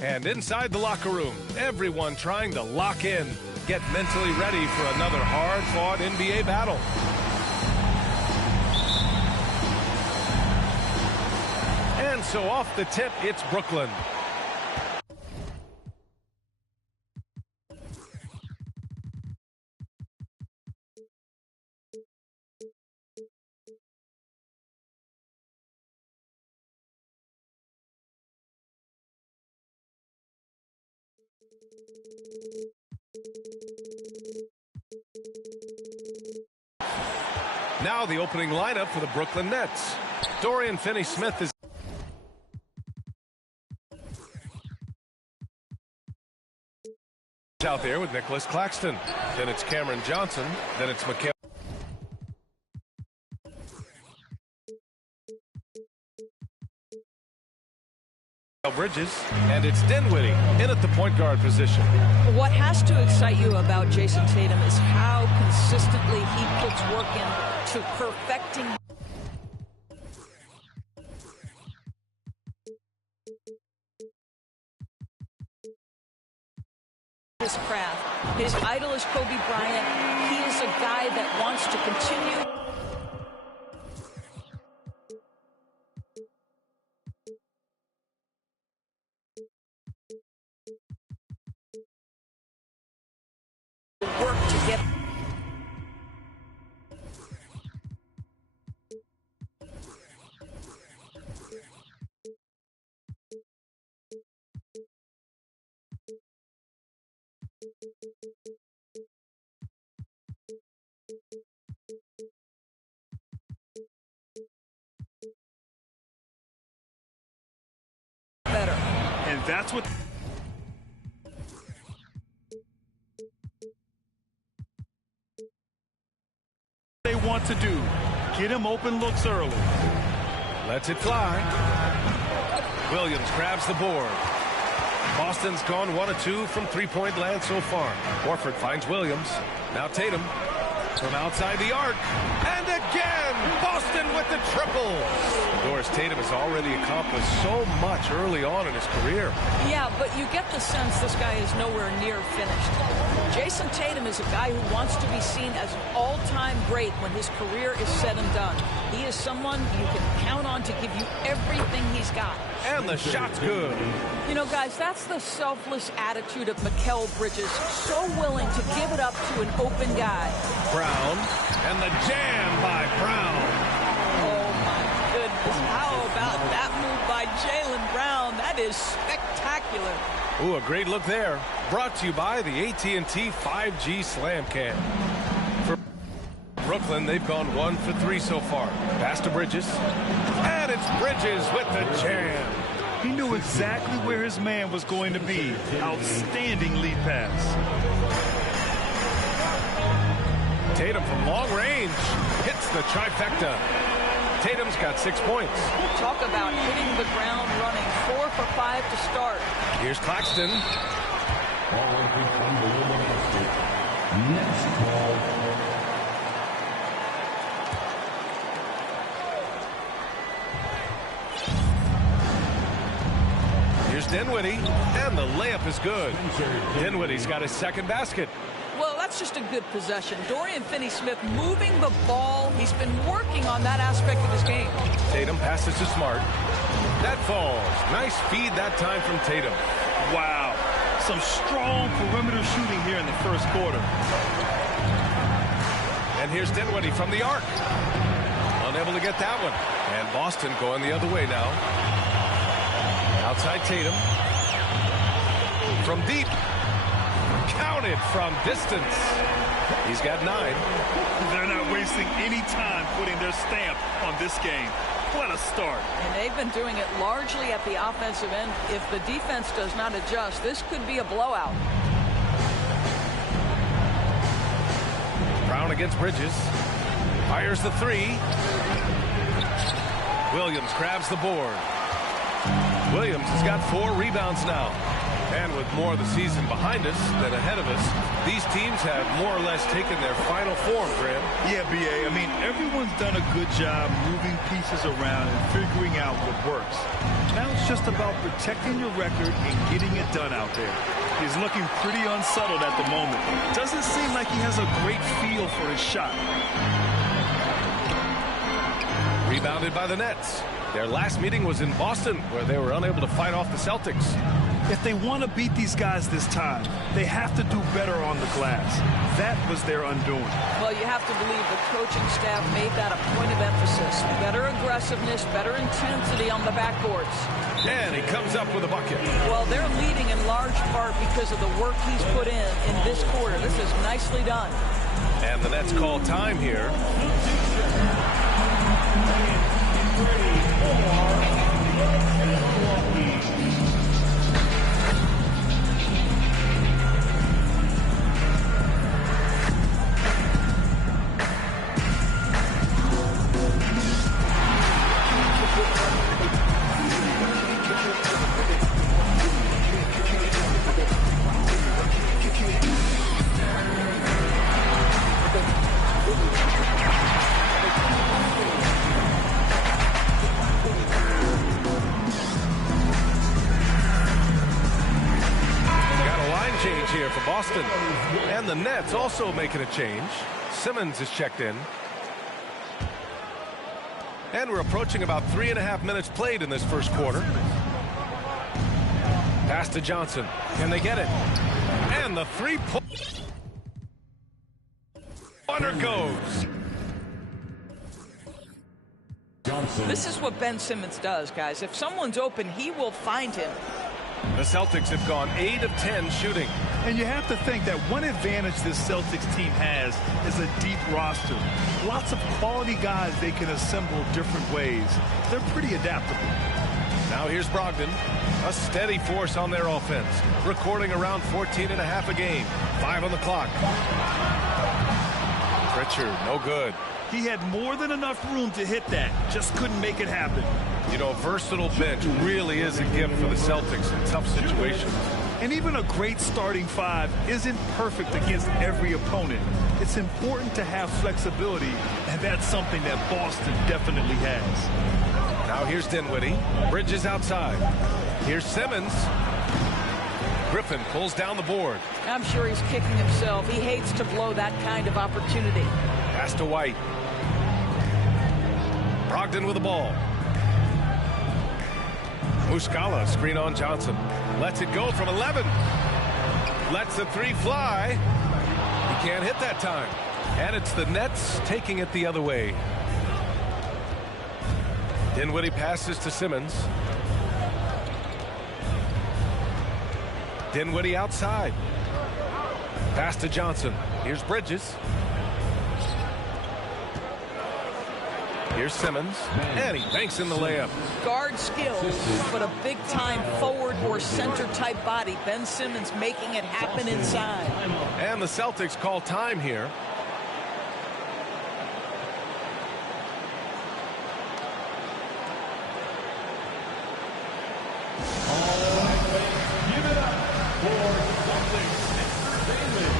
And inside the locker room, everyone trying to lock in, get mentally ready for another hard-fought NBA battle. And so off the tip, it's Brooklyn. Now the opening lineup for the Brooklyn Nets. Dorian Finney-Smith is out there with Nicholas Claxton. Then it's Cameron Johnson. Then it's Mikal Bridges, and it's Dinwiddie in at the point guard position. What has to excite you about Jason Tatum is how consistently he puts work into perfecting his craft. His idol is Kobe Bryant. He is a guy that wants to continue. Work to get better. And that's what they want to do. Get him open looks early. Lets it fly. Williams grabs the board. Boston's gone 1 of 2 from three-point land so far. Horford finds Williams. Now Tatum from outside the arc. And again, Boston with the triple. Doris Tatum has already accomplished so much early on in his career. Yeah, but you get the sense this guy is nowhere near finished. Jason Tatum is a guy who wants to be seen as an all-time great when his career is said and done. He is someone you can count on to give you everything he's got. And the shot's good. You know, guys, that's the selfless attitude of Mikal Bridges. So willing to give it up to an open guy. Brown, and the jam by Brown. Oh, my goodness. How about that move by Jaylen Brown? That is spectacular. Ooh, a great look there. Brought to you by the AT&T 5G Slam Cam. For Brooklyn, they've gone 1 for 3 so far. Pass to Bridges. And it's Bridges with the jam. He knew exactly where his man was going to be. Outstanding lead pass. Tatum from long range hits the trifecta. Tatum's got 6 points. Talk about hitting the ground running. 4 for 5 to start. Here's Claxton. Next call. Here's Dinwiddie, and the layup is good. Dinwiddie's got his second basket. Well, that's just a good possession. Dorian Finney-Smith moving the ball. He's been working on that aspect of his game. Tatum passes to Smart. That falls. Nice feed that time from Tatum. Wow. Some strong perimeter shooting here in the first quarter. And here's Dinwiddie from the arc. Unable to get that one. And Boston going the other way now. Outside Tatum. From deep. Counted from distance. He's got 9. They're not wasting any time putting their stamp on this game. What a start. And they've been doing it largely at the offensive end. If the defense does not adjust, this could be a blowout. Brown against Bridges. Fires the 3. Williams grabs the board. Williams has got 4 rebounds now. And with more of the season behind us than ahead of us, these teams have more or less taken their final form, Graham. Yeah, B.A. I mean, everyone's done a good job moving pieces around and figuring out what works. Now it's just about protecting your record and getting it done out there. He's looking pretty unsettled at the moment. Doesn't seem like he has a great feel for his shot. Rebounded by the Nets. Their last meeting was in Boston, where they were unable to fight off the Celtics. If they want to beat these guys this time, they have to do better on the glass. That was their undoing. Well, you have to believe the coaching staff made that a point of emphasis. Better aggressiveness, better intensity on the backboards. And he comes up with a bucket. Well, they're leading in large part because of the work he's put in this quarter. This is nicely done. And the Nets call time here. Here for Boston. And the Nets also making a change. Simmons is checked in. And we're approaching about 3.5 minutes played in this first quarter. Pass to Johnson. Can they get it? And the three-point runner goes. This is what Ben Simmons does, guys. If someone's open, he will find him. The Celtics have gone 8 of 10 shooting. And you have to think that one advantage this Celtics team has is a deep roster. Lots of quality guys they can assemble different ways. They're pretty adaptable. Now here's Brogdon, a steady force on their offense, recording around 14.5 a game. 5 on the clock. Pritchard, no good. He had more than enough room to hit that, just couldn't make it happen. You know, a versatile bench really is a gift for the Celtics in tough situations. And even a great starting five isn't perfect against every opponent. It's important to have flexibility, and that's something that Boston definitely has. Now here's Dinwiddie. Bridges outside. Here's Simmons. Griffin pulls down the board. I'm sure he's kicking himself. He hates to blow that kind of opportunity. Pass to White. Brogdon with the ball. Muscala, screen on Johnson. Lets it go from 11. Lets the three fly. He can't hit that time. And it's the Nets taking it the other way. Dinwiddie passes to Simmons. Dinwiddie outside. Pass to Johnson. Here's Bridges. Here's Simmons, and he banks in the layup. Guard skills, but a big-time forward or center-type body. Ben Simmons making it happen inside. And the Celtics call time here. Give it up for Celtics Entertainment.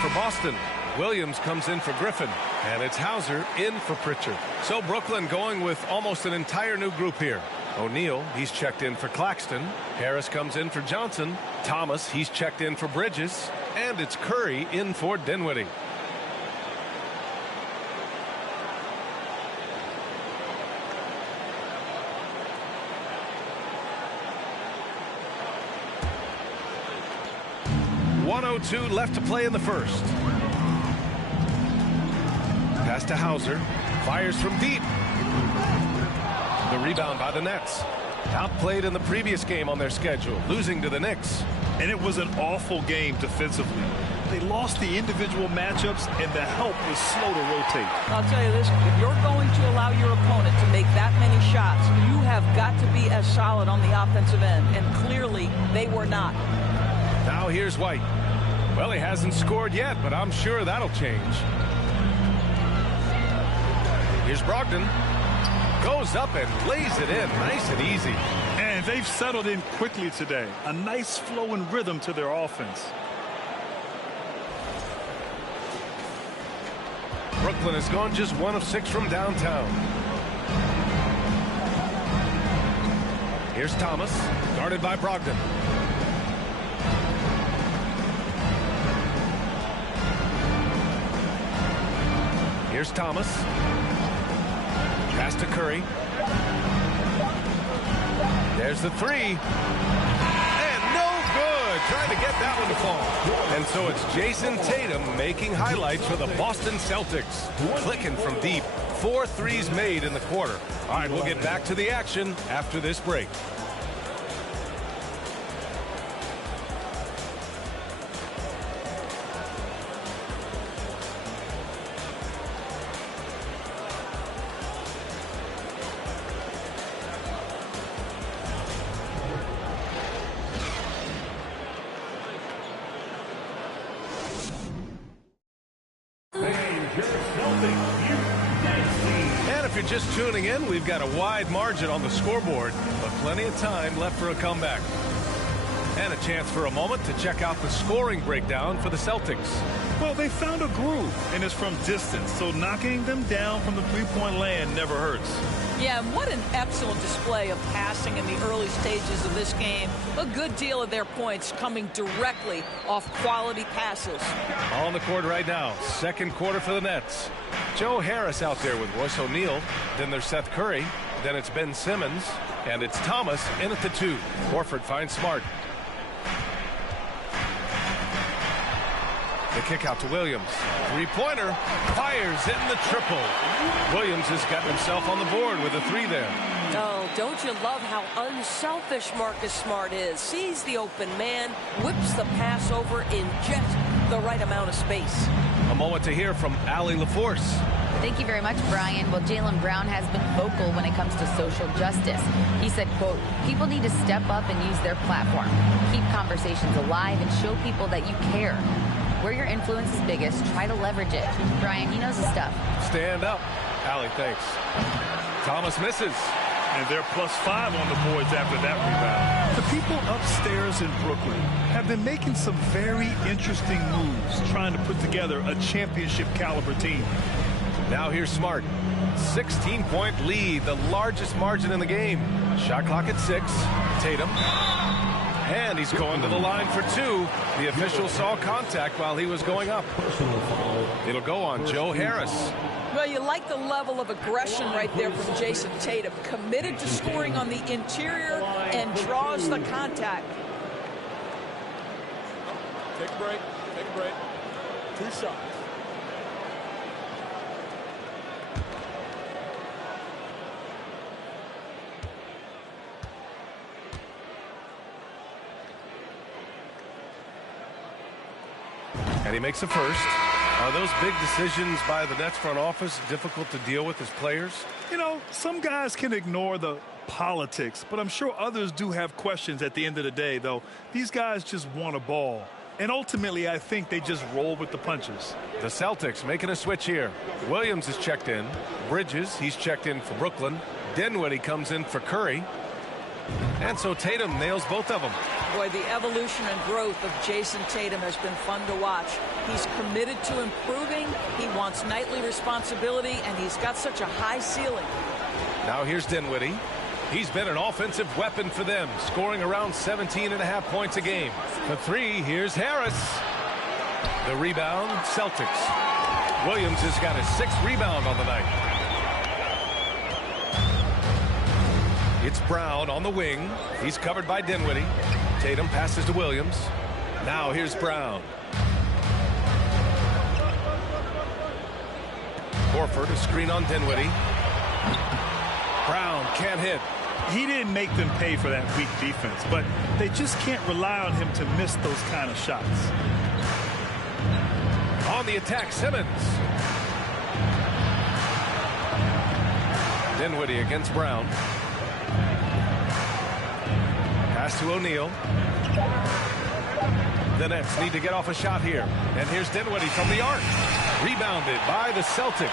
For Boston, Williams comes in for Griffin, and it's Hauser in for Pritchard. So Brooklyn going with almost an entire new group here. O'Neal, he's checked in for Claxton. Harris comes in for Johnson. Thomas, he's checked in for Bridges. And it's Curry in for Dinwiddie. .102 left to play in the first. Pass to Hauser. Fires from deep. The rebound by the Nets. Outplayed in the previous game on their schedule, losing to the Knicks. And it was an awful game defensively. They lost the individual matchups, and the help was slow to rotate. I'll tell you this, if you're going to allow your opponent to make that many shots, you have got to be as solid on the offensive end, and clearly they were not. Now here's White. Well, he hasn't scored yet, but I'm sure that'll change. Here's Brogdon. Goes up and lays it in nice and easy. And they've settled in quickly today. A nice flow and rhythm to their offense. Brooklyn has gone just 1 of 6 from downtown. Here's Thomas, guarded by Brogdon. Here's Thomas. Pass to Curry. There's the 3. And no good. Trying to get that one to fall. And so it's Jason Tatum making highlights for the Boston Celtics. Clicking from deep. 4 threes made in the quarter. All right, we'll get back to the action after this break. And if you're just tuning in, we've got a wide margin on the scoreboard, but plenty of time left for a comeback. And a chance for a moment to check out the scoring breakdown for the Celtics. Well, they found a groove, and it's from distance, so knocking them down from the three-point land never hurts. Yeah, and what an excellent display of passing in the early stages of this game. A good deal of their points coming directly off quality passes. On the court right now, second quarter for the Nets. Joe Harris out there with Royce O'Neal. Then there's Seth Curry. Then it's Ben Simmons. And it's Thomas in at the 2. Horford finds Smart. The kick out to Williams. Three-pointer. Fires in the triple. Williams has gotten himself on the board with a 3 there. Oh, don't you love how unselfish Marcus Smart is? Sees the open man, whips the pass over in just the right amount of space. A moment to hear from Allie LaForce. Thank you very much, Brian. Well, Jaylen Brown has been vocal when it comes to social justice. He said, quote, people need to step up and use their platform. Keep conversations alive and show people that you care. Where your influence is biggest, try to leverage it. Brian, he knows his stuff. Stand up. Allie, thanks. Thomas misses. And they're +5 on the boards after that rebound. The people upstairs in Brooklyn have been making some very interesting moves, trying to put together a championship caliber team. Now here's Smart. 16-point lead, the largest margin in the game. Shot clock at 6. Tatum. And he's going to the line for 2. The official saw contact while he was going up. It'll go on Joe Harris. Well, you like the level of aggression right there from Jason Tatum. Committed to scoring on the interior and draws the contact. Take a break. Take a break. 2 shots. And he makes a first. Are those big decisions by the Nets front office difficult to deal with as players? You know, some guys can ignore the politics, but I'm sure others do have questions at the end of the day, though. These guys just want a ball. And ultimately, I think they just roll with the punches. The Celtics making a switch here. Williams is checked in. Bridges, he's checked in for Brooklyn. Dinwiddie comes in for Curry. And so Tatum nails both of them. Boy, the evolution and growth of Jason Tatum has been fun to watch. He's committed to improving. He wants nightly responsibility, and he's got such a high ceiling. Now here's Dinwiddie. He's been an offensive weapon for them, scoring around 17.5 points a game. For 3, here's Harris. The rebound, Celtics. Williams has got his 6th rebound on the night. It's Brown on the wing. He's covered by Dinwiddie. Tatum passes to Williams. Now here's Brown. Horford, a screen on Dinwiddie. Brown can't hit. He didn't make them pay for that weak defense, but they just can't rely on him to miss those kind of shots. on the attack, Simmons. Dinwiddie against Brown. Pass to O'Neal. The Nets need to get off a shot here. And here's Dinwiddie from the arc. Rebounded by the Celtics.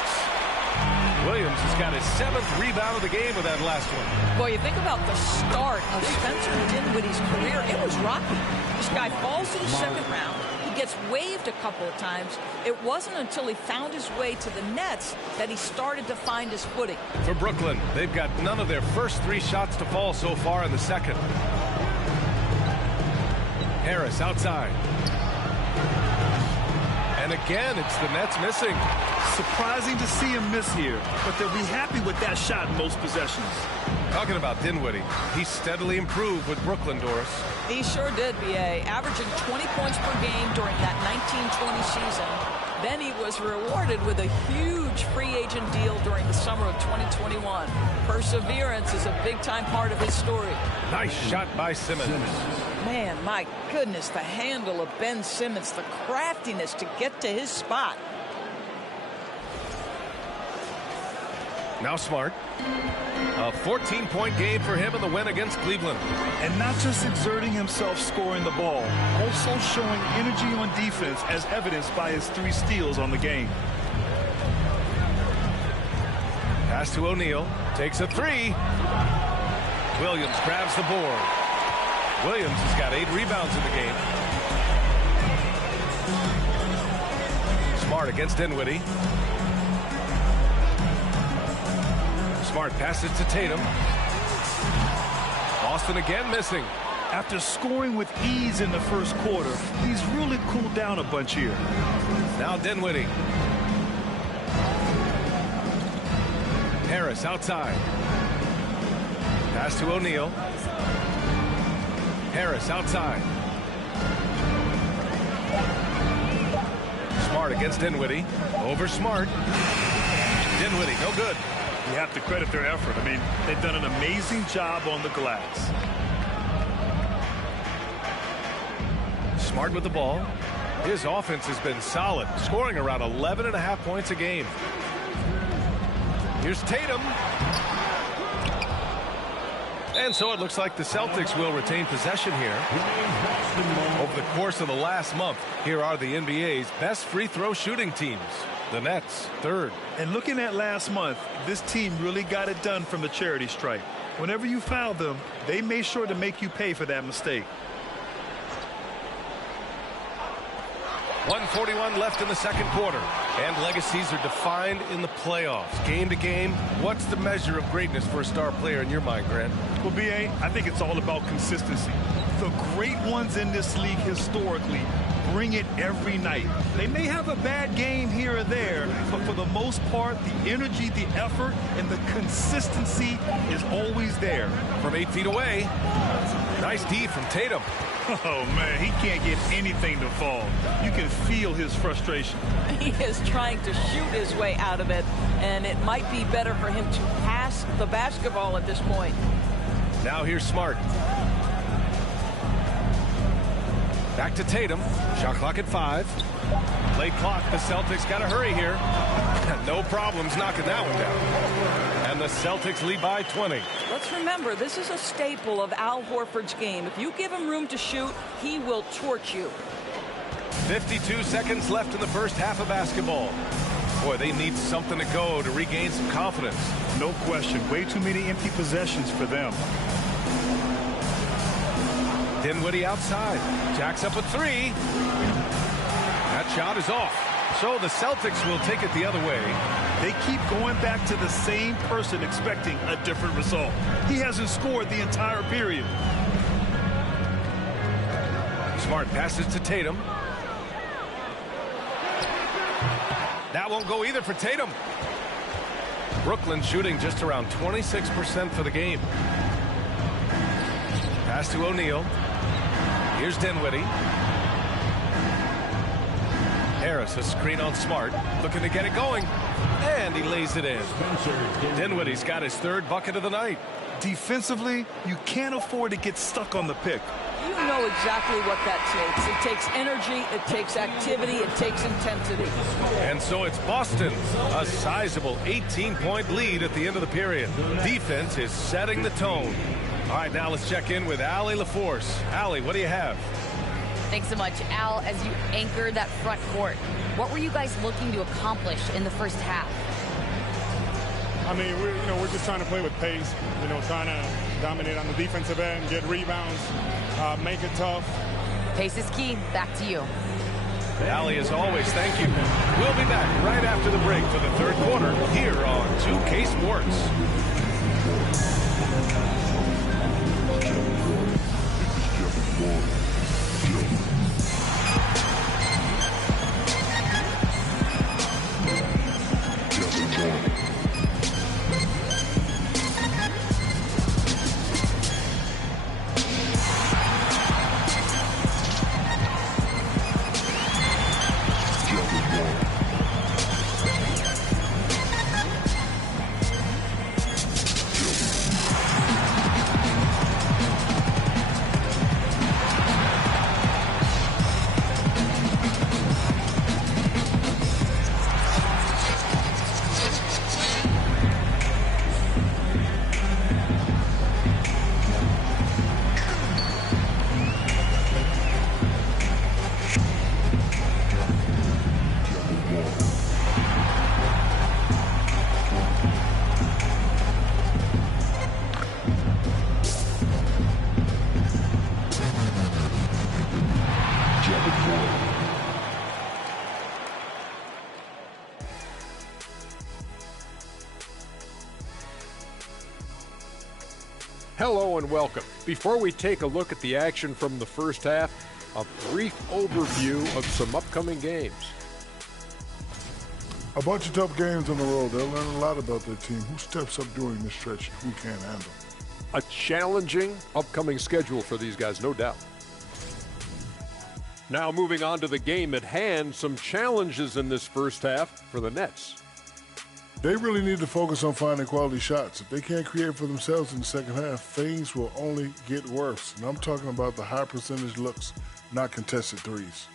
Williams has got his 7th rebound of the game with that last one. Boy, you think about the start of Spencer Dinwiddie's career. It was rocky. This guy falls to the second round. He gets waived a couple of times. It wasn't until he found his way to the Nets that he started to find his footing. For Brooklyn, they've got none of their first 3 shots to fall so far in the second. Harris outside. And again, it's the Nets missing. Surprising to see him miss here, but they'll be happy with that shot in most possessions. Talking about Dinwiddie, he steadily improved with Brooklyn, Doris. He sure did, B.A., averaging 20 points per game during that 1920 season. Then he was rewarded with a huge free agent deal during the summer of 2021. Perseverance is a big-time part of his story. Nice shot by Simmons. Man, my goodness, the handle of Ben Simmons, the craftiness to get to his spot. Now Smart. A 14-point game for him in the win against Cleveland. And not just exerting himself scoring the ball, also showing energy on defense as evidenced by his 3 steals on the game. Pass to O'Neal. Takes a 3. Williams grabs the board. Williams has got 8 rebounds in the game. Smart against Dinwiddie. Smart passes to Tatum. Boston again missing. After scoring with ease in the first quarter, he's really cooled down a bunch here. Now Dinwiddie. Harris outside. Pass to O'Neal. Harris outside. Smart against Dinwiddie. Over Smart. Dinwiddie, no good. You have to credit their effort. I mean, they've done an amazing job on the glass. Smart with the ball. His offense has been solid, scoring around 11.5 points a game. Here's Tatum. And so it looks like the Celtics will retain possession here. Over the course of the last month, here are the NBA's best free throw shooting teams. The Nets, 3rd. And looking at last month, this team really got it done from the charity stripe. Whenever you foul them, they made sure to make you pay for that mistake. 1:41 left in the second quarter. And legacies are defined in the playoffs. Game to game, what's the measure of greatness for a star player in your mind, Grant? Well, B.A., I think it's all about consistency. The great ones in this league historically bring it every night. They may have a bad game here or there, but for the most part, the energy, the effort, and the consistency is always there. From 8 feet away, nice D from Tatum. Oh, man, he can't get anything to fall. You can feel his frustration. He is trying to shoot his way out of it, and it might be better for him to pass the basketball at this point. Now here's Smart. Back to Tatum. Shot clock at 5. Late clock. The Celtics got to hurry here. No problems knocking that one down. And the Celtics lead by 20. Let's remember, this is a staple of Al Horford's game. If you give him room to shoot, he will torch you. 52 seconds left in the first half of basketball. Boy, they need something to go to regain some confidence. No question. Way too many empty possessions for them. Dinwiddie outside. Jacks up a 3. That shot is off. So the Celtics will take it the other way. They keep going back to the same person expecting a different result. He hasn't scored the entire period. Smart passes to Tatum. That won't go either for Tatum. Brooklyn shooting just around 26% for the game. Pass to O'Neal. Here's Dinwiddie. Harris, a screen on Smart, looking to get it going, and he lays it in. Dinwiddie's got his 3rd bucket of the night. Defensively, you can't afford to get stuck on the pick. You know exactly what that takes. It takes energy, it takes activity, it takes intensity. And so it's Boston, a sizable 18-point lead at the end of the period. Defense is setting the tone. All right, now let's check in with Allie LaForce. Allie, what do you have? Thanks so much, Al. As you anchor that front court, what were you guys looking to accomplish in the first half? I mean, we're just trying to play with pace, trying to dominate on the defensive end, get rebounds, make it tough. Pace is key. Back to you. Allie, as always, thank you. We'll be back right after the break for the third quarter here on 2K Sports. Hello and welcome. Before we take a look at the action from the first half, a brief overview of some upcoming games. A bunch of tough games on the road. They'll learn a lot about their team. Who steps up during this stretch, who can't handle. A challenging upcoming schedule for these guys, no doubt. Now moving on to the game at hand, some challenges in this first half for the Nets. They really need to focus on finding quality shots. If they can't create for themselves in the second half, things will only get worse. And I'm talking about the high percentage looks, not contested threes.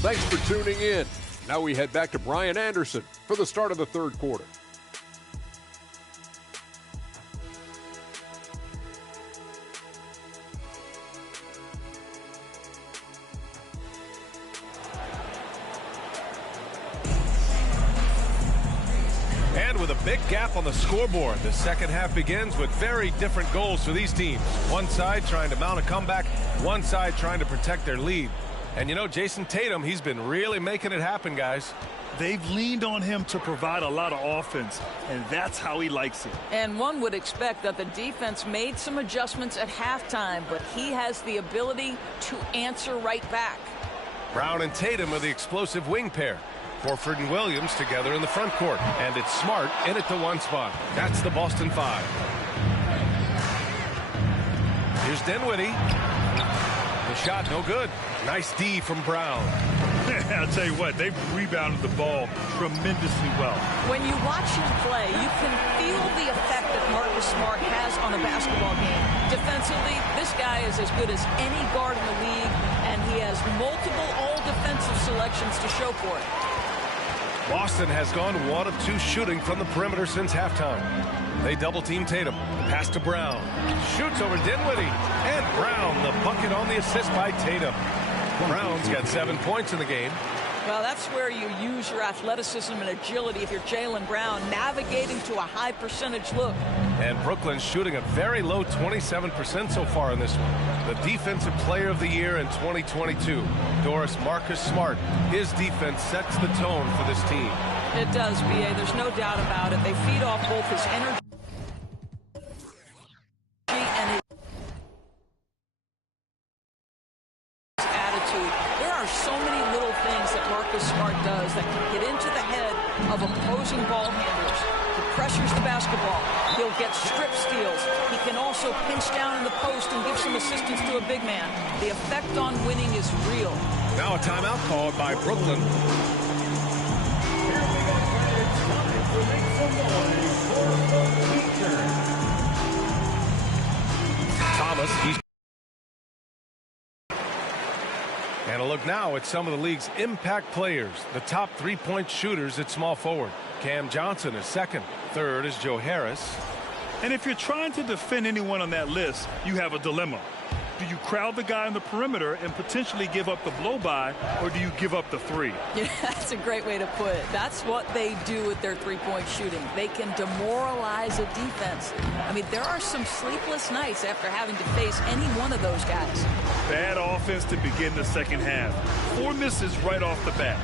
Thanks for tuning in. Now we head back to Brian Anderson for the start of the third quarter. And with a big gap on the scoreboard, the second half begins with very different goals for these teams. One side trying to mount a comeback, one side trying to protect their lead. And you know, Jason Tatum, he's been really making it happen, guys. They've leaned on him to provide a lot of offense, and that's how he likes it. And one would expect that the defense made some adjustments at halftime, but he has the ability to answer right back. Brown and Tatum are the explosive wing pair. Horford and Williams together in the front court. And it's Smart in at the one spot. That's the Boston Five. Here's Dinwiddie. The shot no good. Nice D from Brown. I'll tell you what, they've rebounded the ball tremendously well. When you watch him play, you can feel the effect that Marcus Smart has on a basketball game. Defensively, this guy is as good as any guard in the league, and he has multiple all-defensive selections to show for it. Boston has gone 1 of 2 shooting from the perimeter since halftime. They double-team Tatum. Pass to Brown. Shoots over Dinwiddie. And Brown, the bucket on the assist by Tatum. Brown's got 7 points in the game. Well, that's where you use your athleticism and agility if you're Jaylen Brown, navigating to a high percentage look. And Brooklyn's shooting a very low 27% so far in this one. The Defensive Player of the Year in 2022, Doris Marcus Smart. His defense sets the tone for this team. It does, B.A. There's no doubt about it. They feed off both his energy and his attitude. There are so many little things that Marcus Smart does that can get into the head of opposing ball handlers. He pressures the basketball. He'll get strip steals. He can also pinch down in the post and give some assistance to a big man. The effect on winning is real. Now a timeout called by Brooklyn. Thomas look now at some of the league's impact players, the top three-point shooters at small forward. Cam Johnson is second. Third is Joe Harris. And if you're trying to defend anyone on that list, you have a dilemma. Do you crowd the guy on the perimeter and potentially give up the blow-by, or do you give up the three? Yeah, that's a great way to put it. That's what they do with their three-point shooting. They can demoralize a defense. I mean, there are some sleepless nights after having to face any one of those guys. Bad offense to begin the second half. 4 misses right off the bat.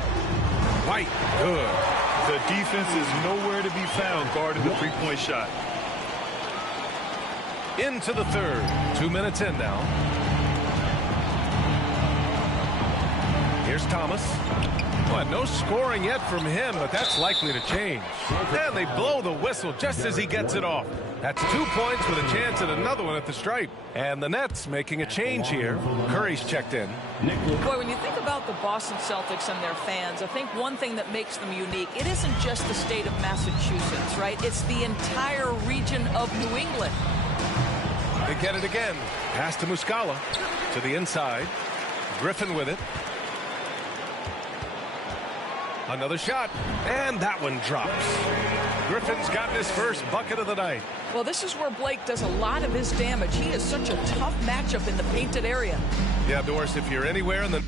White, good. The defense is nowhere to be found guarding the three-point shot. Into the third. 2 minutes in now. Here's Thomas. Well, no scoring yet from him, but that's likely to change. And they blow the whistle just as he gets it off. That's 2 points with a chance at another one at the stripe. And the Nets making a change here. Curry's checked in. Boy, when you think about the Boston Celtics and their fans, I think one thing that makes them unique, it isn't just the state of Massachusetts, right? It's the entire region of New England. They get it again. Pass to Muscala. To the inside. Griffin with it. Another shot. And that one drops. Griffin's gotten his first bucket of the night. Well, this is where Blake does a lot of his damage. He is such a tough matchup in the painted area. Yeah, Doris, if you're anywhere in the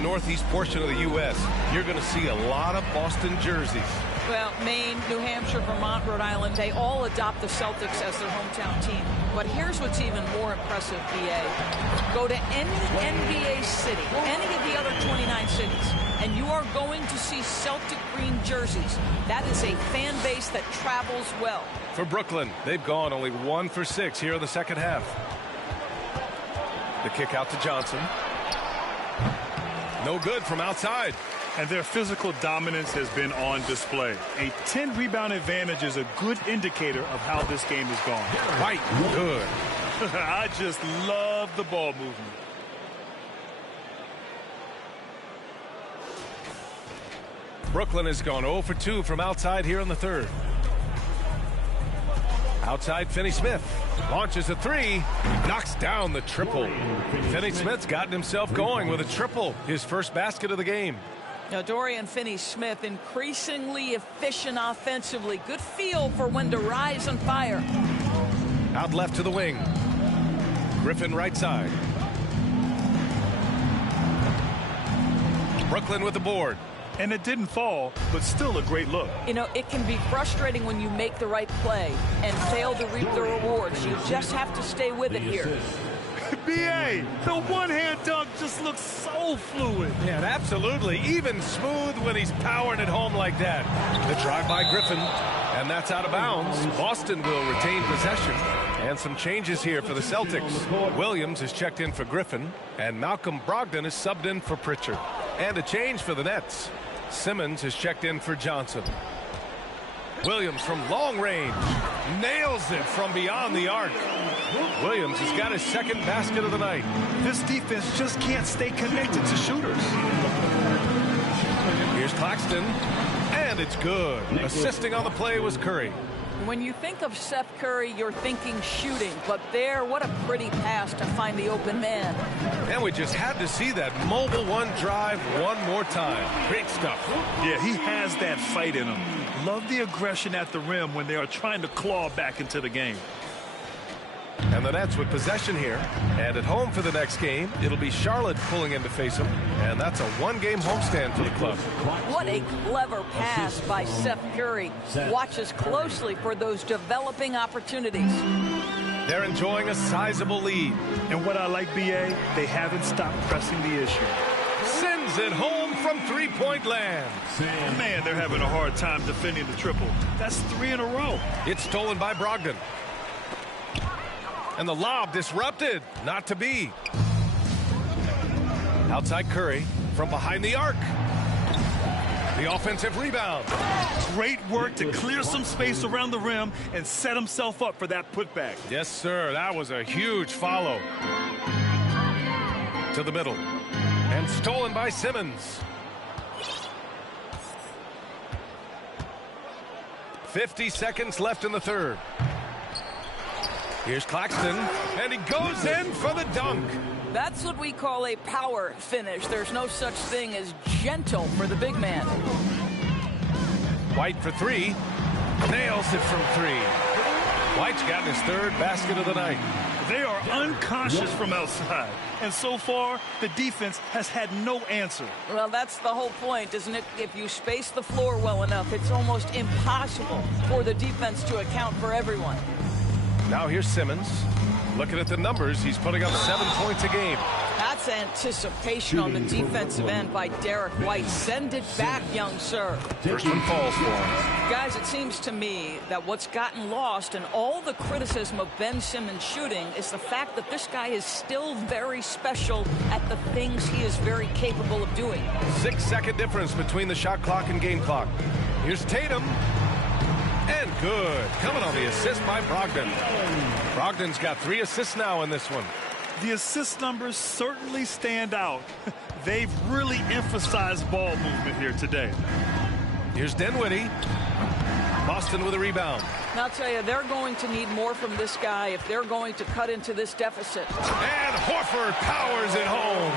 northeast portion of the U.S., you're going to see a lot of Boston jerseys. Well, Maine, New Hampshire, Vermont, Rhode Island, they all adopt the Celtics as their hometown team. But here's what's even more impressive, BA. Go to any NBA city, any of the other 29 cities, and you are going to see Celtic green jerseys. That is a fan base that travels well. For Brooklyn, they've gone only 1 for 6 here in the second half. The kick out to Johnson. No good from outside. And their physical dominance has been on display. A 10-rebound advantage is a good indicator of how this game has gone. White, good. I just love the ball movement. Brooklyn has gone 0 for 2 from outside here in the third. Outside, Finney-Smith launches a three, knocks down the triple. Finney-Smith's gotten himself going with a triple, his first basket of the game. Now, Dorian Finney-Smith increasingly efficient offensively. Good feel for when to rise and fire. Out left to the wing. Griffin right side. Brooklyn with the board. And it didn't fall, but still a great look. You know, it can be frustrating when you make the right play and fail to reap the rewards. You just have to stay with it here. B.A., the one-hand dunk just looks so fluid. Yeah, absolutely. Even smooth when he's powering it home like that. The drive by Griffin, and that's out of bounds. Boston will retain possession. And some changes here for the Celtics. Williams is checked in for Griffin, and Malcolm Brogdon is subbed in for Pritchard. And a change for the Nets. Simmons is checked in for Johnson. Williams from long range nails it from beyond the arc. Williams has got his second basket of the night. This defense just can't stay connected to shooters. Here's Claxton, and it's good. Assisting on the play was Curry. When you think of Seth Curry, you're thinking shooting, but there, what a pretty pass to find the open man. And we just had to see that mobile one drive one more time. Great stuff. Yeah, he has that fight in him. Love the aggression at the rim when they are trying to claw back into the game. And the Nets with possession here. And at home for the next game, it'll be Charlotte pulling in to face them. And that's a one-game homestand for the club. What a clever pass by Seth Curry. Watches closely for those developing opportunities. They're enjoying a sizable lead. And what I like, B.A., they haven't stopped pressing the issue. Sends it home from three-point land. Man, they're having a hard time defending the triple. That's 3 in a row. It's stolen by Brogdon. And the lob disrupted. Not to be. Outside Curry from behind the arc. The offensive rebound. Great work to clear some space around the rim and set himself up for that putback. Yes, sir. That was a huge follow. To the middle. And stolen by Simmons. 50 seconds left in the third. Here's Claxton, and he goes in for the dunk. That's what we call a power finish. There's no such thing as gentle for the big man. White for three. Nails it from three. White's gotten his third basket of the night. They are unconscious from outside. And so far, the defense has had no answer. Well, that's the whole point, isn't it? If you space the floor well enough, it's almost impossible for the defense to account for everyone. Now here's Simmons. Looking at the numbers, he's putting up 7 points a game. That's anticipation on the defensive end by Derek White. Send it back, young sir. First one falls for him. Guys, it seems to me that what's gotten lost in all the criticism of Ben Simmons shooting is the fact that this guy is still very special at the things he is very capable of doing. 6-second difference between the shot clock and game clock. Here's Tatum. And good. Coming on the assist by Brogdon. Brogdon's got 3 assists now in this one. The assist numbers certainly stand out. They've really emphasized ball movement here today. Here's Dinwiddie. Boston with a rebound. And I'll tell you, they're going to need more from this guy if they're going to cut into this deficit. And Horford powers it home.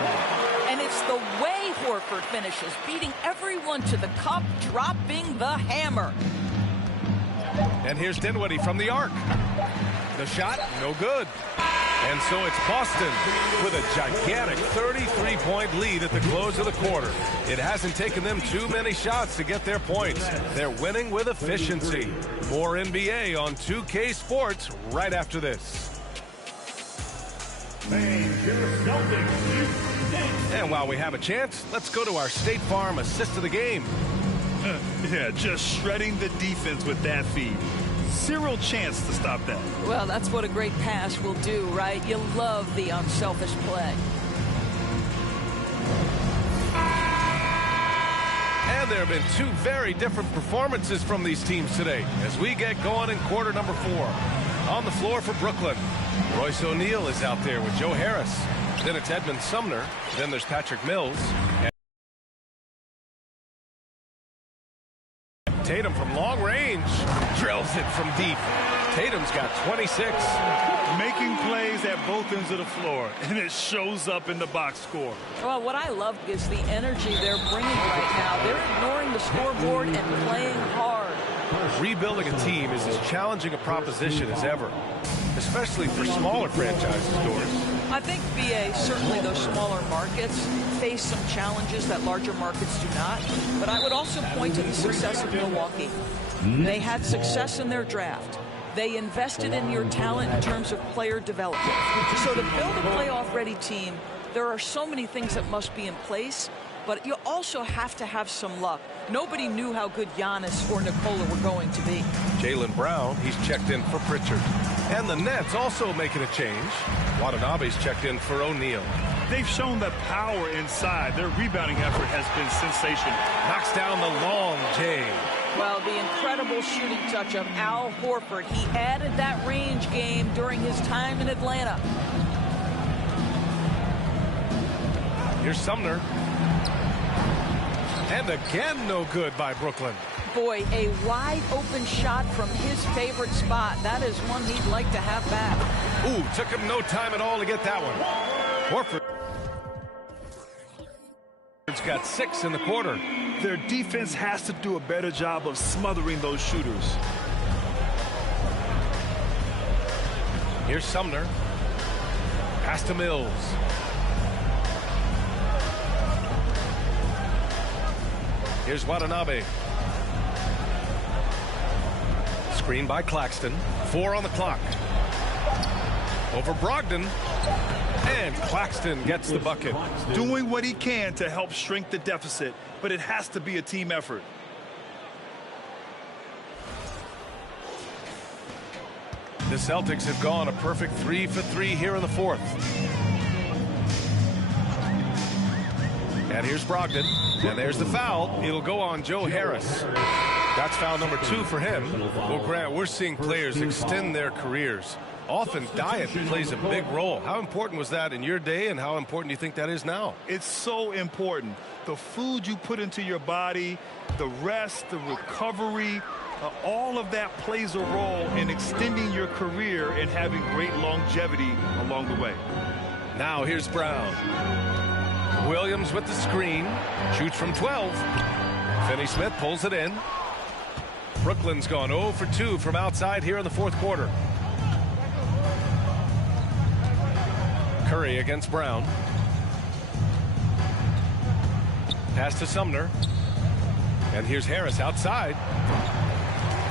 And it's the way Horford finishes, beating everyone to the cup, dropping the hammer. And here's Dinwiddie from the arc. The shot, no good. And so it's Boston with a gigantic 33-point lead at the close of the quarter. It hasn't taken them too many shots to get their points. They're winning with efficiency. More NBA on 2K Sports right after this. And while we have a chance, let's go to our State Farm assist of the game. Yeah, just shredding the defense with that feed. Zero chance to stop that. Well, that's what a great pass will do, right? You love the unselfish play. And there have been 2 very different performances from these teams today as we get going in quarter number 4. On the floor for Brooklyn, Royce O'Neal is out there with Joe Harris. Then it's Edmund Sumner. Then there's Patrick Mills. Tatum from long range drills it from deep. Tatum's got 26. Making plays at both ends of the floor, and it shows up in the box score. Well, what I love is the energy they're bringing right now. They're ignoring the scoreboard and playing hard. Rebuilding a team is as challenging a proposition as ever, especially for smaller franchises, Doris. I think, BA, certainly those smaller markets face some challenges that larger markets do not. But I would also point to the success of Milwaukee. They had success in their draft. They invested in your talent in terms of player development. So to build a playoff-ready team, there are so many things that must be in place, but you also have to have some luck. Nobody knew how good Giannis or Nikola were going to be. Jaylen Brown, he's checked in for Pritchard. And the Nets also making a change. Watanabe's checked in for O'Neal. They've shown the power inside. Their rebounding effort has been sensational. Knocks down the long J. Well, the incredible shooting touch of Al Horford. He added that range game during his time in Atlanta. Here's Sumner. And again, no good by Brooklyn. Boy, a wide open shot from his favorite spot. That is one he'd like to have back. Ooh, took him no time at all to get that one. Horford's got 6 in the quarter. Their defense has to do a better job of smothering those shooters. Here's Sumner. Pass to Mills. Here's Watanabe. Screen by Claxton. 4 on the clock. Over Brogdon. And Claxton gets the bucket. Doing what he can to help shrink the deficit, but it has to be a team effort. The Celtics have gone a perfect 3 for 3 here in the 4th. And here's Brogdon. And there's the foul. It'll go on Joe Harris. That's foul number 2 for him. Well, Grant, we're seeing players extend their careers. Often diet plays a big role. How important was that in your day, and how important do you think that is now? It's so important. The food you put into your body, the rest, the recovery, All of that plays a role in extending your career and having great longevity along the way. Now here's Brown. Williams with the screen. Shoots from 12. Finney Smith pulls it in. Brooklyn's gone 0 for 2 from outside here in the fourth quarter. Curry against Brown. Pass to Sumner. And here's Harris outside.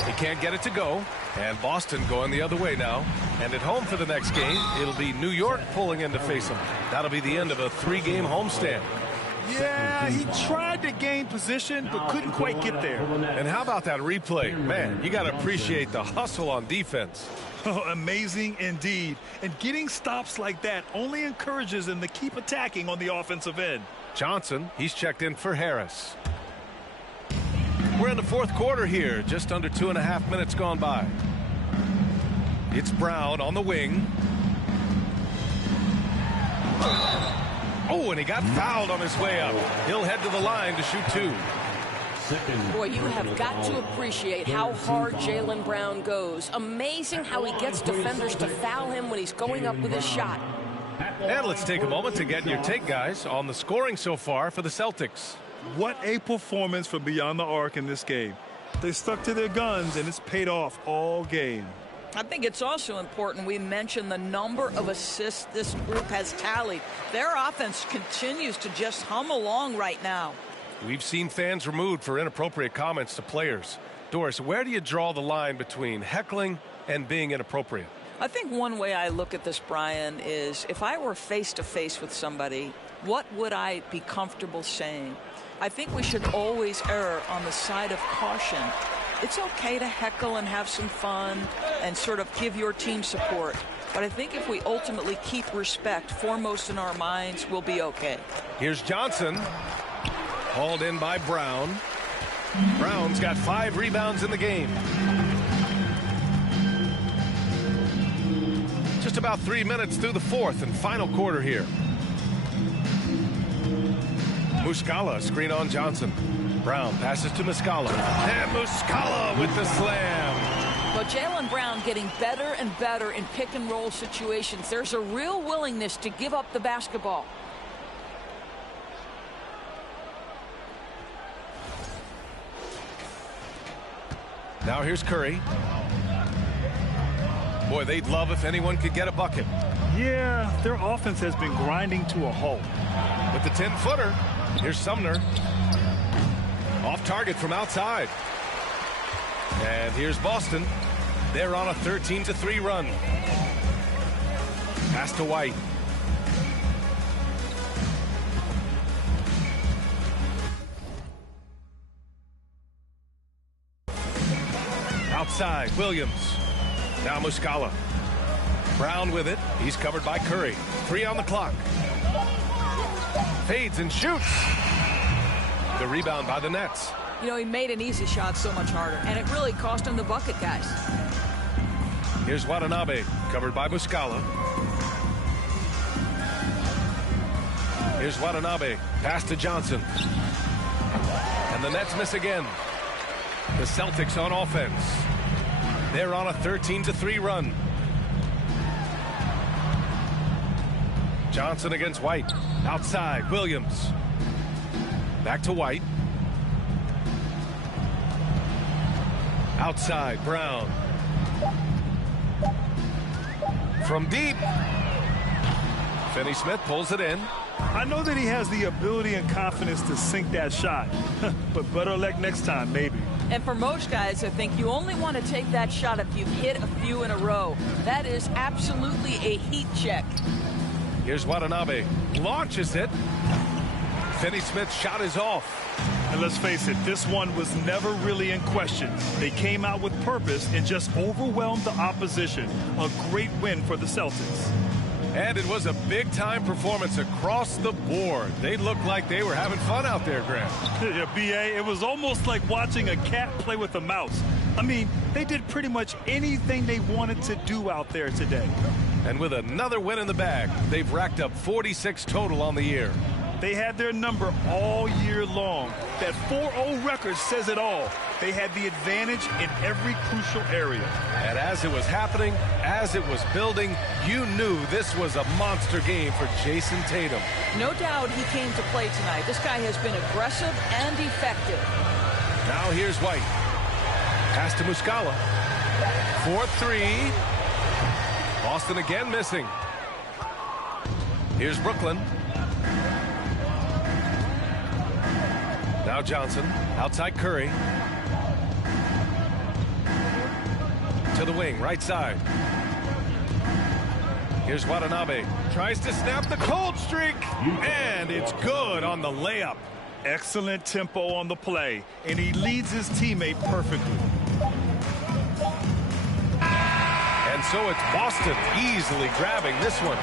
He can't get it to go. And Boston going the other way now. And at home for the next game, it'll be New York pulling in to face them. That'll be the end of a 3-game homestand. Yeah, he tried to gain position, but couldn't quite get there. And how about that replay? Man, you got to appreciate the hustle on defense. Oh, amazing indeed. And getting stops like that only encourages them to keep attacking on the offensive end. Johnson, he's checked in for Harris. We're in the fourth quarter here, just under 2.5 minutes gone by. It's Brown on the wing. Oh, and he got fouled on his way up. He'll head to the line to shoot 2. Boy, you have got to appreciate how hard Jaylen Brown goes. Amazing how he gets defenders to foul him when he's going up with his shot. And let's take a moment to get your take, guys, on the scoring so far for the Celtics. What a performance from beyond the arc in this game. They stuck to their guns, and it's paid off all game. I think it's also important we mention the number of assists this group has tallied. Their offense continues to just hum along right now. We've seen fans removed for inappropriate comments to players. Doris, where do you draw the line between heckling and being inappropriate? I think one way I look at this, Brian, is if I were face-to-face with somebody, what would I be comfortable saying? I think we should always err on the side of caution. It's okay to heckle and have some fun and sort of give your team support. But I think if we ultimately keep respect foremost in our minds, we'll be okay. Here's Johnson. Hauled in by Brown. Brown's got 5 rebounds in the game. Just about 3 minutes through the fourth and final quarter here. Muscala screen on Johnson. Brown passes to Muscala. And Muscala with the slam. Well, Jaylen Brown getting better and better in pick and roll situations. There's a real willingness to give up the basketball. Now here's Curry. Boy, they'd love if anyone could get a bucket. Yeah, their offense has been grinding to a halt. With the 10-footer, here's Sumner. Off target from outside. And here's Boston. They're on a 13-3 run. Pass to White. Outside, Williams. Now Muscala. Brown with it. He's covered by Curry. 3 on the clock. Fades and shoots. The rebound by the Nets. You know, he made an easy shot so much harder, and it really cost him the bucket, guys. Here's Watanabe, covered by Muscala. Here's Watanabe, pass to Johnson. And the Nets miss again. The Celtics on offense. They're on a 13-3 run. Johnson against White. Outside, Williams. Back to White. Outside, Brown. From deep. Finney Smith pulls it in. I know that he has the ability and confidence to sink that shot, but better luck next time, maybe. And for most guys, I think you only want to take that shot if you've hit a few in a row. That is absolutely a heat check. Here's Watanabe. Launches it. Finney Smith's shot is off. And let's face it, this one was never really in question. They came out with purpose and just overwhelmed the opposition. A great win for the Celtics. And it was a big-time performance across the board. They looked like they were having fun out there, Grant. Yeah, B.A., it was almost like watching a cat play with a mouse. I mean, they did pretty much anything they wanted to do out there today. And with another win in the bag, they've racked up 46 total on the year. They had their number all year long. That 4-0 record says it all. They had the advantage in every crucial area. And as it was happening, as it was building, you knew this was a monster game for Jason Tatum. No doubt he came to play tonight. This guy has been aggressive and effective. Now here's White. Pass to Muscala. 4-3. Boston again missing. Here's Brooklyn. Now Johnson. Outside Curry. To the wing, right side. Here's Watanabe. Tries to snap the cold streak. And it's good on the layup. Excellent tempo on the play, and he leads his teammate perfectly. And so it's Boston easily grabbing this one.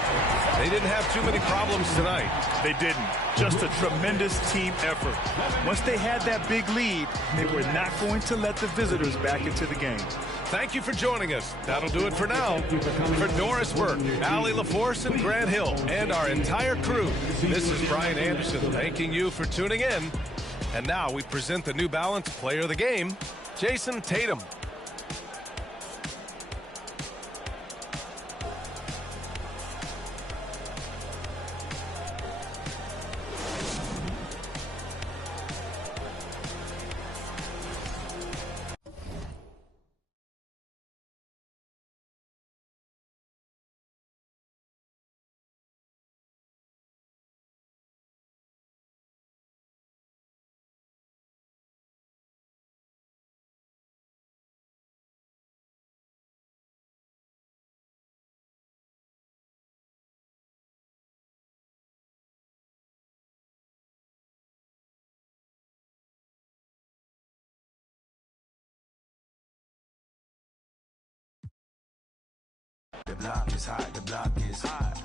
They didn't have too many problems tonight. They didn't. Just a tremendous team effort. Once they had that big lead, they were not going to let the visitors back into the game. Thank you for joining us. That'll do it for now. For Doris Burke, Allie LaForce, and Grant Hill, and our entire crew, this is Brian Anderson thanking you for tuning in. And now we present the New Balance Player of the Game, Jason Tatum. The block is hot, the block is hot.